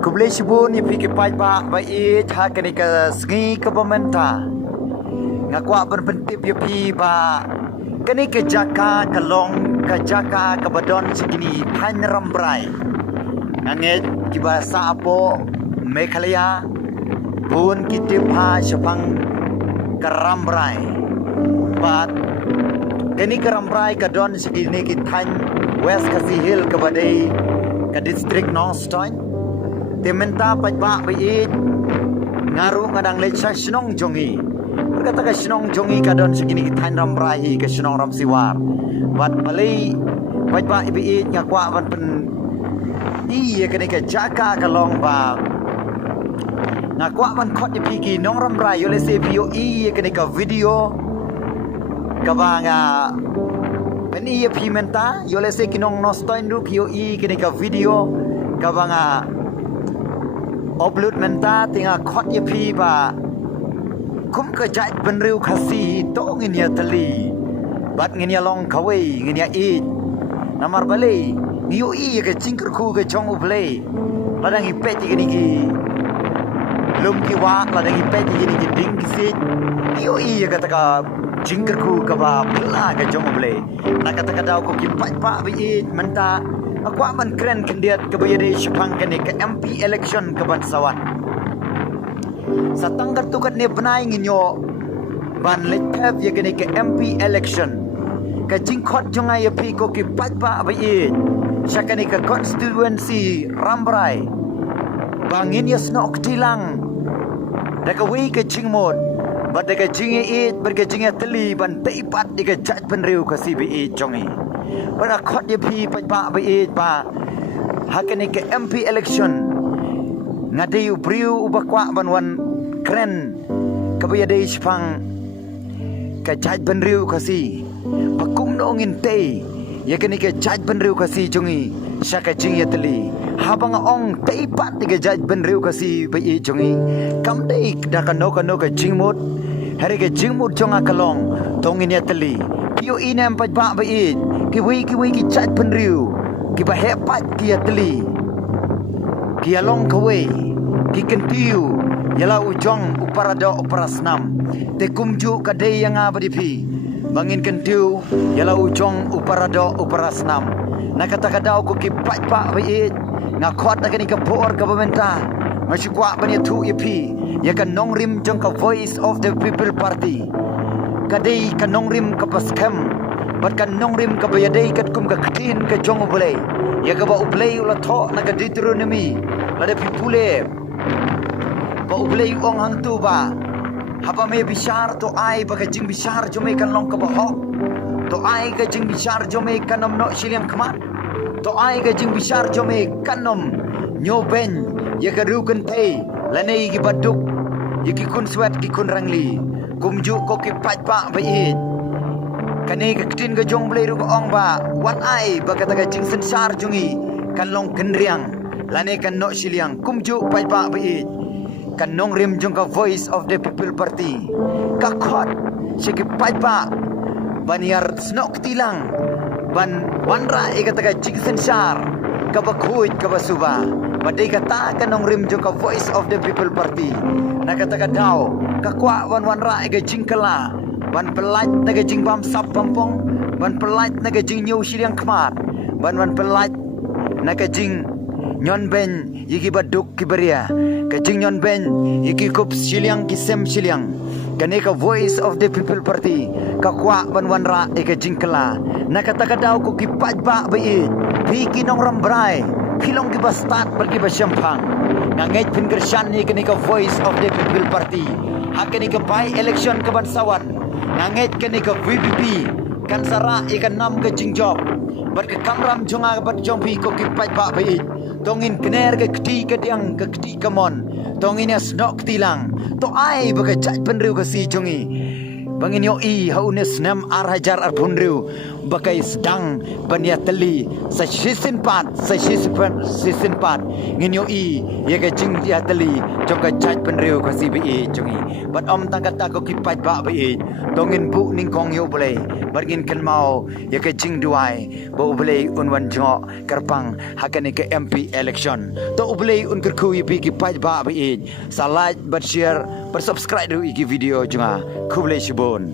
Kublai sibu ni piki pai ba i tha kani ka sngi governmenta ngakwa berpentip ya pi ba kani ke jaka ka long ka jaka ka badon sikini phan rambrai nganget kiba sa apo mekhalaya bun kitip ha shapang karambrai bat kani karambrai ka don sikini ki than west kasi hill ka badai ka district Northstown Tementa pajba biit ngaru ngadang lecha sinong jongi berkata ka sinong jongi kadon segini kitain ramrahi ke sinong ram siwar bat malay pajba biit ngakwa ban pen iya kene ke jaka kalong ba ngakwa ban khot di piki nong ramrai yole se bio iya kene ka video kabanga pen iya pimenta yole se kinong nostoin du pio i kene ka video kabanga upload menta tinga khot ye phi ba kum ka jai benriu khasi to ngin ya tali bat ngin ya long khawai ngin ya I namar balai niu I ke chingkur khu ke chong ublei ladang I pet ni gi lum ki wa ladang I pet ni gi ding ki sit niu I ke taka chingkur khu ka ba pla ke chong ublei na ka taka dau ko ki pat pa bi menta Aku aman keren kandidat kebayade syapang kene ke MP election ke Bansawan. Satang kartukat ni benai nginyo ban letep ye kene ke MP election. Ke jingkhot jonga ye pi ko ki patpa abai. Syakane ke constituency Rambrai. Bangin ye snok tilang. Daka wi ke jingmod. Bat daka jinge it berke jinge teli ban teipat di ke jat penriu ke CBE jongi. Pada khot ye phi pa ba ba hakane ke MP election ngade ubriu ubakwa banwan kren kabayade spang ka jaj benriu kasi pakum nongin te ye kene ke jaj benriu kasi jungi syaka jing ye teli habang ong te pat ke jaj benriu kasi ba jungi kam dei daka no ka jingmut hari ke jingmut jonga kalong tongin ye teli pio inem pa ba kiwi ki chat penriu ki ba hepat ki atli ki along kawe ki kentiu yala ujong uparada uparasnam te kumju kadai yang abadi pi bangin kentiu yala ujong uparada uparasnam nakata kadau ko ki patpa bait ngakhot nakani ka por governmenta masyukwa bani thu ipi ya kan nongrim jong ka voice of the people party kadai ka nongrim ka paskem bat kan nongrim ka bayadai kat kum ka ktin ka jong ublei ya ka ba ublei ula tho na ka Deuteronomy lada pipule ba ublei ong hang tu ba haba me bishar to ai ba ka jing bishar jome kan long ka ba ho to ai ka jing bishar jome kanom no shiliam kma to ai ka jing bishar jome kanom nyo ben ya ka ru kan te lanei gi baduk ya ki kun swat ki kun rangli kumju ko ki pat pa ba it kane ka ktin ka jong blai ru ko ong ba wan ai ba kata ka jing sensar jungi kan long kendriang lane kan no siliang kumju pai pa bi kan nong rim jong ka voice of the people party ka khot siki pai pa baniar snok tilang ban wanra e kata ka jing sensar ka ba khuit ka ba suba badai kata kan nong rim jong ka voice of the people party na kata ka daw ka kwa wanra e ka jing kala ban pelat naga jing bam sap pampong ban pelat naga jing nyu siliang kmar ban pelat naga jing nyon ben yiki baduk kiberia ka jing nyon ben yiki kup siliang kisem siliang kane ka voice of the people party ka kwa ban wanra e ka jing kala nakata ka daw ko kipat ba bai piki nong rambrai pilong ki bastat pergi basyampang ngangai pingershan ni kane ka voice of the people party hakani ka pai election ka Bansawan nangit kani ka VPP kan sara ikan nam ke jingjob bar ke kamram jonga bat jompi ko ki pai ba bai tongin kner ke kti ke tiang ke kti kamon tongin as nok tilang to ai ba ke jaj penriu ke si jongi bangin yo I haunes nam ar hajar ar punriu bakai sedang baniateli sa season part nginyo ya ka jing dia teli jong ka jaj penriu ka CBE jongi bat om tangkat ako kipat ba bi tongin bu ning kong yo boleh bargin kan mau ya ka jing duai bo boleh unwan jo kerpang hakani ke MP election to boleh un kerku yi kipat ba bi sa like bat share bat subscribe du iki video jonga ku boleh shibon